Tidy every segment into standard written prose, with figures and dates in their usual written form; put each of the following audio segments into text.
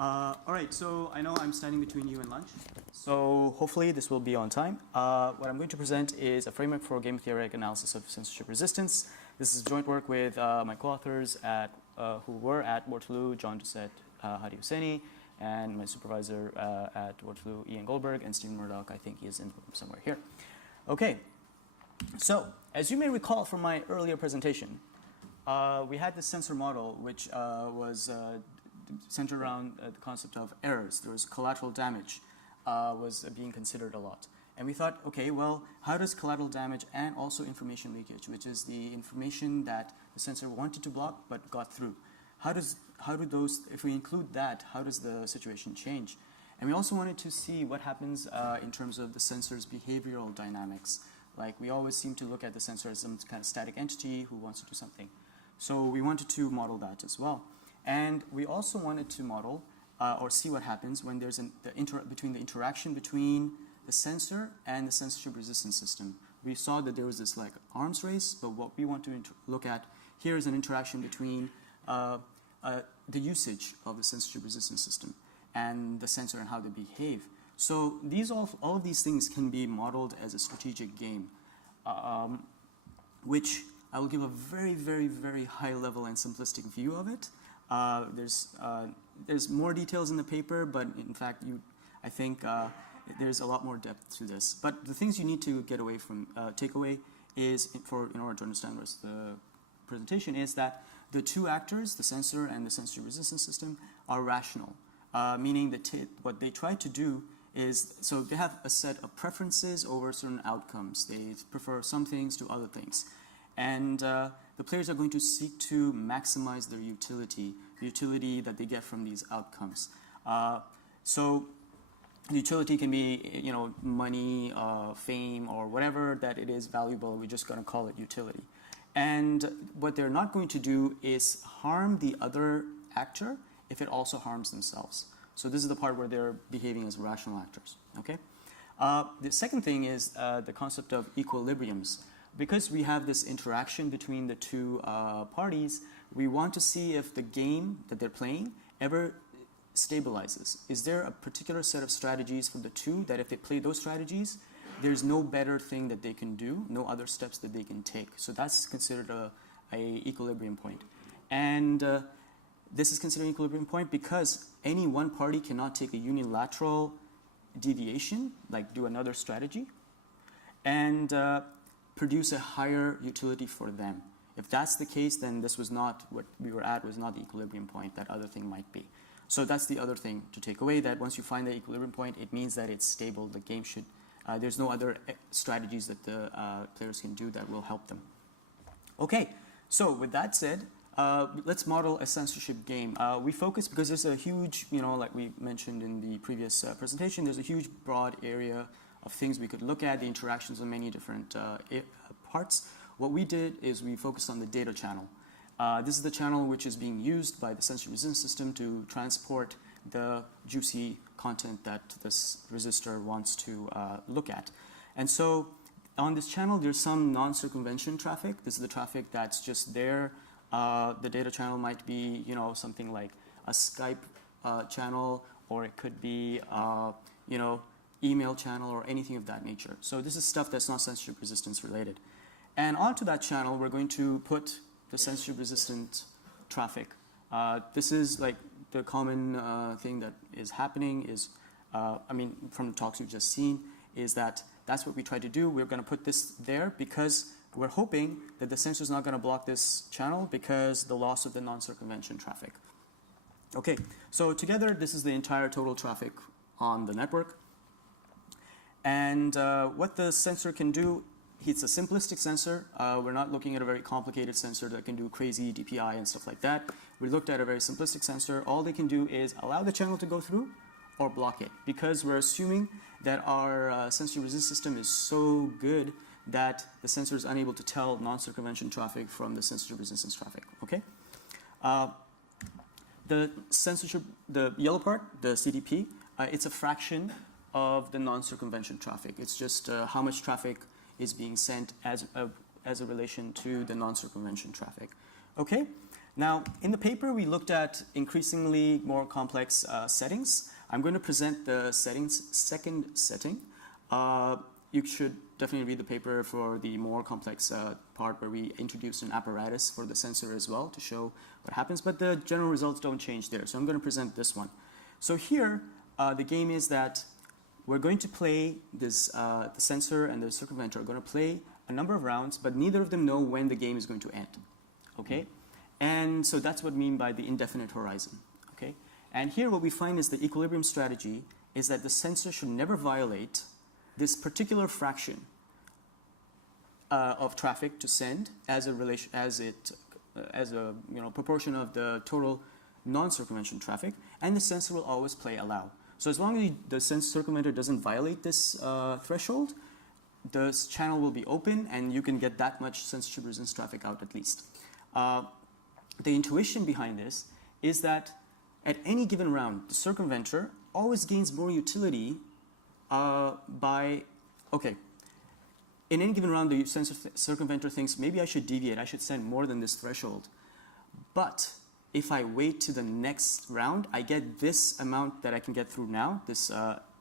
All right, so I know I'm standing between you and lunch, so hopefully this will be on time. What I'm going to present is a framework for game-theoretic analysis of censorship resistance. This is joint work with my co-authors who were at Waterloo, John Doucette, Hadi Husseini, and my supervisor at Waterloo, Ian Goldberg, and Stephen Murdoch. I think he is in somewhere here. Okay, so as you may recall from my earlier presentation, we had this sensor model which was centered around the concept of errors. There was collateral damage was being considered a lot. And we thought, okay, well, how does collateral damage and also information leakage, which is the information that the sensor wanted to block but got through, how do those, if we include that, how does the situation change? And we also wanted to see what happens in terms of the sensor's behavioral dynamics. Like, we always seem to look at the sensor as some kind of static entity who wants to do something. So we wanted to model that as well. And we also wanted to model or see what happens when there's the interaction between the sensor and the censorship resistance system. We saw that there was this like arms race, but what we want to look at here is an interaction between the usage of the censorship resistance system and the sensor and how they behave. So all of these things can be modeled as a strategic game, which I will give a very, very, very high level and simplistic view of it. There's more details in the paper, but in fact, I think there's a lot more depth to this. But the things you need to get away from, take away is, in order to understand the rest of the presentation, is that the two actors, the sensor and the censorship resistance system, are rational, meaning that what they try to do is, so they have a set of preferences over certain outcomes. They prefer some things to other things. And the players are going to seek to maximize their utility, the utility that they get from these outcomes. So the utility can be, money, fame, or whatever that it is valuable. We're just going to call it utility. And what they're not going to do is harm the other actor if it also harms themselves. So this is the part where they're behaving as rational actors. Okay. The second thing is the concept of equilibriums. Because we have this interaction between the two parties, we want to see if the game that they're playing ever stabilizes. Is there a particular set of strategies for the two that if they play those strategies, there's no better thing that they can do, no other steps that they can take. So that's considered a equilibrium point. And this is considered an equilibrium point because any one party cannot take a unilateral deviation, like do another strategy, and produce a higher utility for them. If that's the case, then this was not what we were at, was not the equilibrium point, that other thing might be. So that's the other thing to take away, that once you find the equilibrium point, it means that it's stable. The game should, there's no other strategies that the players can do that will help them. Okay, so with that said, let's model a censorship game. We focus, because there's a huge, like we mentioned in the previous presentation, there's a huge broad area of things we could look at, the interactions of many different parts. What we did is we focused on the data channel. This is the channel which is being used by the censorship resistance system to transport the juicy content that this resistor wants to look at. And so on this channel, there's some non-circumvention traffic. This is the traffic that's just there. The data channel might be, something like a Skype channel, or it could be, email channel or anything of that nature. So this is stuff that's not censorship resistance related. And onto that channel, we're going to put the censorship resistant traffic. This is like the common thing that is happening is, from the talks we've just seen, is that that's what we try to do. We're going to put this there because we're hoping that the sensor is not going to block this channel because the loss of the non-circumvention traffic. Okay, so together, this is the entire total traffic on the network. And what the sensor can do, it's a simplistic sensor. We're not looking at a very complicated sensor that can do crazy DPI and stuff like that. We looked at a very simplistic sensor. All they can do is allow the channel to go through or block it, because we're assuming that our censorship resistance system is so good that the sensor is unable to tell non-circumvention traffic from the censorship resistance traffic. Okay. The censorship, the yellow part, the CDP, it's a fraction of the non-circumvention traffic. It's just how much traffic is being sent as a relation to the non-circumvention traffic. Okay. Now, in the paper, we looked at increasingly more complex settings. I'm going to present the second setting. You should definitely read the paper for the more complex part where we introduce an apparatus for the sensor as well to show what happens, but the general results don't change there. So I'm going to present this one. So here, the game is that we're going to play this, the sensor and the circumventor are going to play a number of rounds, but neither of them know when the game is going to end, okay? And so that's what I mean by the indefinite horizon, okay? And here what we find is the equilibrium strategy is that the sensor should never violate this particular fraction of traffic to send as a proportion of the total non-circumvention traffic, and the sensor will always play allow. So as long as the circumventor doesn't violate this threshold, the channel will be open and you can get that much censorship resistance traffic out at least. The intuition behind this is that at any given round, the circumventor always gains more utility in any given round, the circumventor thinks, maybe I should deviate, I should send more than this threshold. But if I wait to the next round, I get this amount that I can get through now, this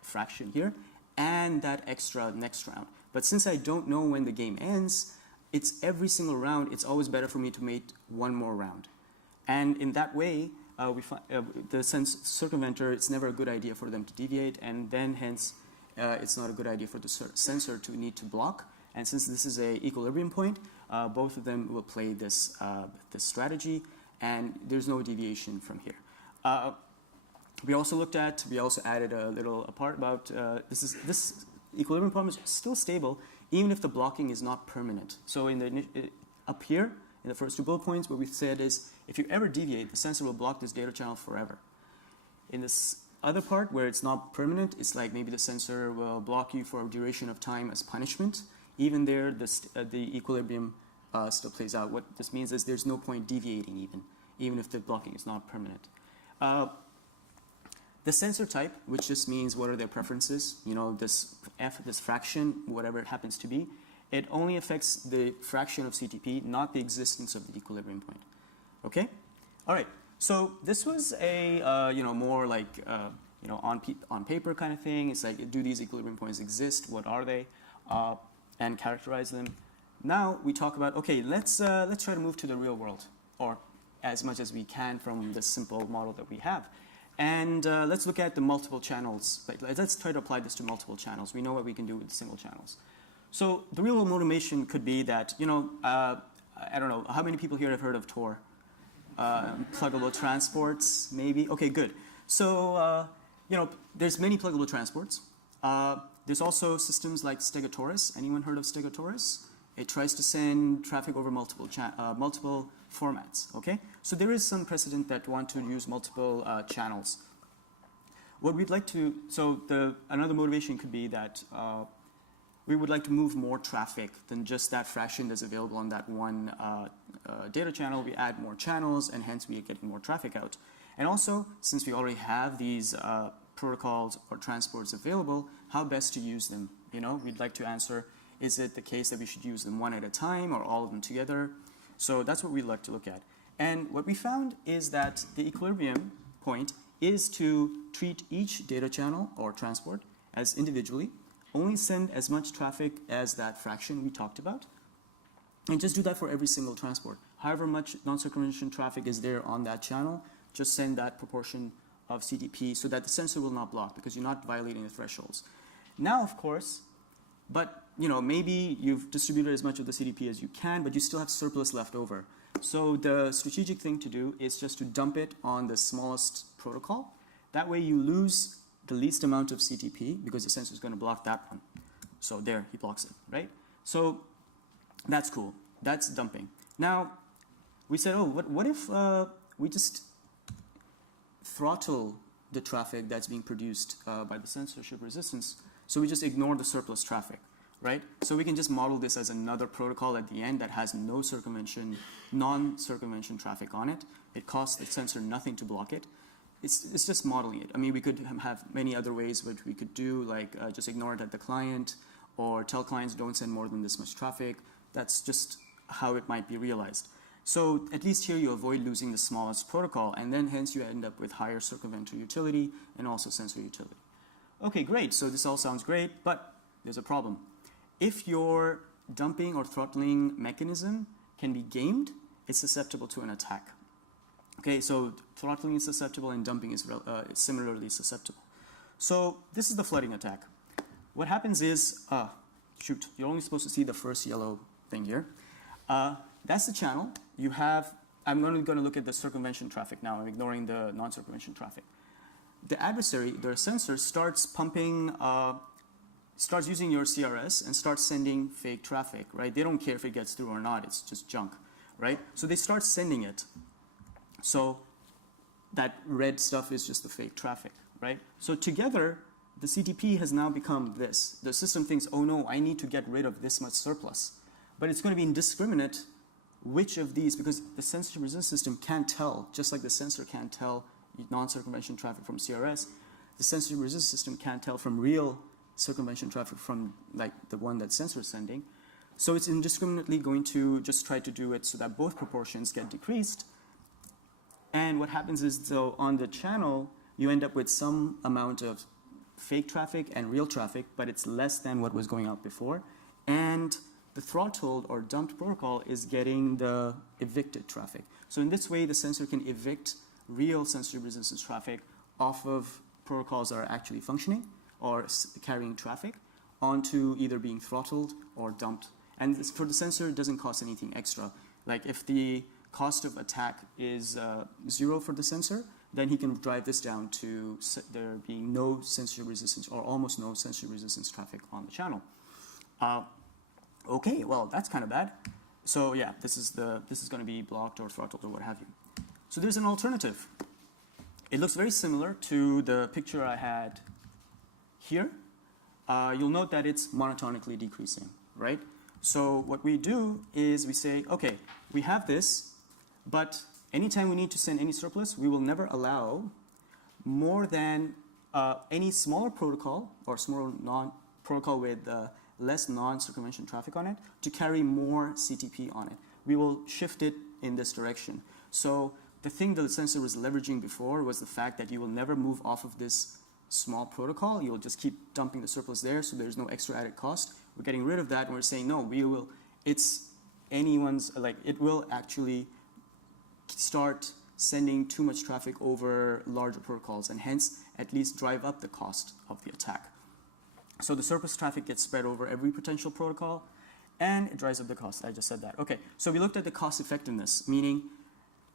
fraction here, and that extra next round. But since I don't know when the game ends, it's every single round, it's always better for me to make one more round. And in that way, the circumventor, it's never a good idea for them to deviate, and then hence, it's not a good idea for the sensor to need to block. And since this is an equilibrium point, both of them will play this, this strategy, and there's no deviation from here. We also added a little part about this equilibrium point is still stable even if the blocking is not permanent. So up here in the first two bullet points, what we said is if you ever deviate, the sensor will block this data channel forever. In this other part where it's not permanent, it's like maybe the sensor will block you for a duration of time as punishment. Even there, the equilibrium still plays out. What this means is there's no point deviating even if the blocking is not permanent. The sensor type, which just means what are their preferences, you know, this fraction, whatever it happens to be, it only affects the fraction of CTP, not the existence of the equilibrium point. Okay? All right. So this was a more like on paper kind of thing. It's like, do these equilibrium points exist? What are they? And characterize them. Now we talk about, okay, let's try to move to the real world, or as much as we can from this simple model that we have. And let's look at the multiple channels. Let's try to apply this to multiple channels. We know what we can do with single channels. So the real world motivation could be that, I don't know, how many people here have heard of Tor? Pluggable transports, maybe? Okay, good. So, there's many pluggable transports. There's also systems like Stegosaurus. Anyone heard of Stegosaurus? It tries to send traffic over multiple formats, okay? So there is some precedent that want to use multiple channels. What we'd like to, another motivation could be that we would like to move more traffic than just that fraction that's available on that one data channel. We add more channels, and hence we are getting more traffic out. And also, since we already have these protocols or transports available, how best to use them? We'd like to answer, is it the case that we should use them one at a time or all of them together? So that's what we'd like to look at. And what we found is that the equilibrium point is to treat each data channel or transport as individually, only send as much traffic as that fraction we talked about, and just do that for every single transport. However much non-circumvention traffic is there on that channel, just send that proportion of CTP so that the sensor will not block because you're not violating the thresholds. Now, of course, but maybe you've distributed as much of the CTP as you can, but you still have surplus left over. So the strategic thing to do is just to dump it on the smallest protocol. That way you lose the least amount of CTP because the sensor is going to block that one. So there, he blocks it, right? So that's cool. That's dumping. Now, we said, oh, what if we just throttle the traffic that's being produced by the censorship resistance, so we just ignore the surplus traffic, right? So we can just model this as another protocol at the end that has no circumvention, non-circumvention traffic on it. It costs the sensor nothing to block it. It's just modeling it. I mean, we could have many other ways which we could do, like just ignore it at the client, or tell clients don't send more than this much traffic. That's just how it might be realized. So at least here you avoid losing the smallest protocol, and then hence you end up with higher circumventor utility and also sensor utility. Okay, great. So this all sounds great, but there's a problem. If your dumping or throttling mechanism can be gamed, it's susceptible to an attack. Okay, so throttling is susceptible and dumping is similarly susceptible. So this is the flooding attack. What happens is, shoot, you're only supposed to see the first yellow thing here. That's the channel. You have, I'm only going to look at the circumvention traffic now. I'm ignoring the non-circumvention traffic. The adversary, the sensor, starts pumping, starts using your CRS and starts sending fake traffic, right? They don't care if it gets through or not. It's just junk, right? So they start sending it. So that red stuff is just the fake traffic, right? So together, the CTP has now become this. The system thinks, oh no, I need to get rid of this much surplus. But it's going to be indiscriminate which of these, because the censorship resist system can't tell, just like the sensor can't tell non-circumvention traffic from CRS, the censorship resist system can't tell from real circumvention traffic from like the one that sensor is sending. So it's indiscriminately going to just try to do it so that both proportions get decreased. And what happens is, so on the channel, you end up with some amount of fake traffic and real traffic, but it's less than what was going out before. And the throttled or dumped protocol is getting the evicted traffic. So in this way, the sensor can evict real censorship resistance traffic off of protocols that are actually functioning or carrying traffic onto either being throttled or dumped. And this, for the sensor, it doesn't cost anything extra. Like if the cost of attack is 0 for the sensor, then he can drive this down to there being no censorship resistance or almost no censorship resistance traffic on the channel. Okay, well, that's kind of bad. So yeah, this is going to be blocked or throttled or what have you. So there's an alternative. It looks very similar to the picture I had here. You'll note that it's monotonically decreasing, right? So what we do is we say, okay, we have this, but anytime we need to send any surplus, we will never allow more than any smaller protocol or smaller protocol with less non-circumvention traffic on it to carry more CTP on it. We will shift it in this direction. So the thing that the sensor was leveraging before was the fact that you will never move off of this small protocol. You'll just keep dumping the surplus there, so there's no extra added cost. We're getting rid of that, and we're saying, no, we will, it's anyone's, like, it will actually start sending too much traffic over larger protocols, and hence at least drive up the cost of the attack. So the surplus traffic gets spread over every potential protocol, and it drives up the cost. I just said that. Okay, so we looked at the cost effectiveness, meaning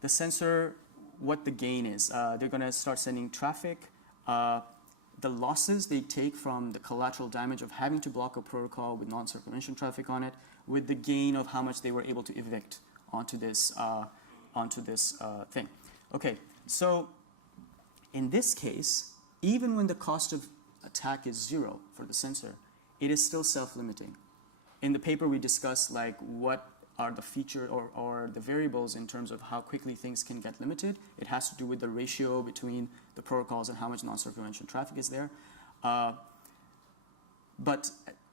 the sensor, what the gain is. They're going to start sending traffic. The losses they take from the collateral damage of having to block a protocol with non-circumvention traffic on it, with the gain of how much they were able to evict onto this thing. Okay, so in this case, even when the cost of attack is 0 for the sensor, it is still self-limiting. In the paper, we discuss like what are the feature or the variables in terms of how quickly things can get limited. It has to do with the ratio between the protocols and how much non-circumvention traffic is there. But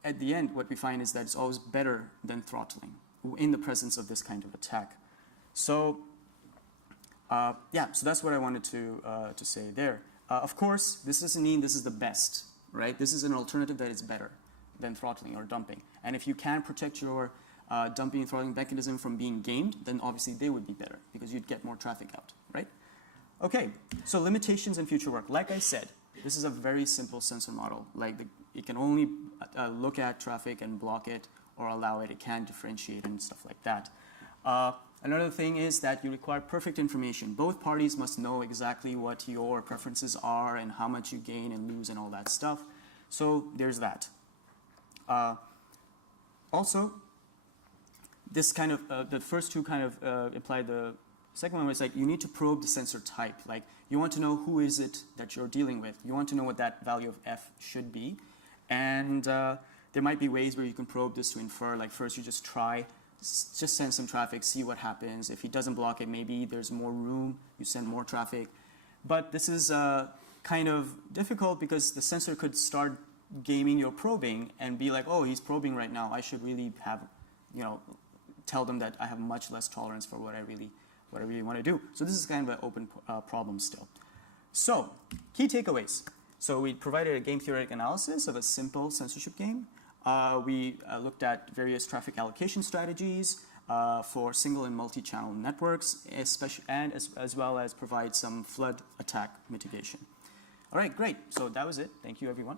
at the end, what we find is that it's always better than throttling in the presence of this kind of attack. So yeah, so that's what I wanted to say there. Of course, this doesn't mean this is the best, right? This is an alternative that is better than throttling or dumping. And if you can protect your dumping and throttling mechanism from being gamed, then obviously they would be better because you'd get more traffic out, right? Okay, so limitations and future work. Like I said, this is a very simple sensor model. Like it can only look at traffic and block it or allow it. It can't differentiate and stuff like that. Another thing is that you require perfect information. Both parties must know exactly what your preferences are and how much you gain and lose and all that stuff. So there's that. Also, this kind of, the first two kind of imply the second one was like you need to probe the sensor type. Like you want to know who is it that you're dealing with. You want to know what that value of F should be. And there might be ways where you can probe this to infer, like first you just try, just send some traffic, see what happens. If he doesn't block it, maybe there's more room, you send more traffic. But this is kind of difficult because the sensor could start gaming your probing and be like, oh, he's probing right now. I should really have, you know, tell them that I have much less tolerance for what I really want to do. So this is kind of an open problem still. So key takeaways. So we provided a game theoretic analysis of a simple censorship game. We looked at various traffic allocation strategies for single and multi-channel networks, as well as provide some flood attack mitigation. All right, great. So that was it. Thank you, everyone.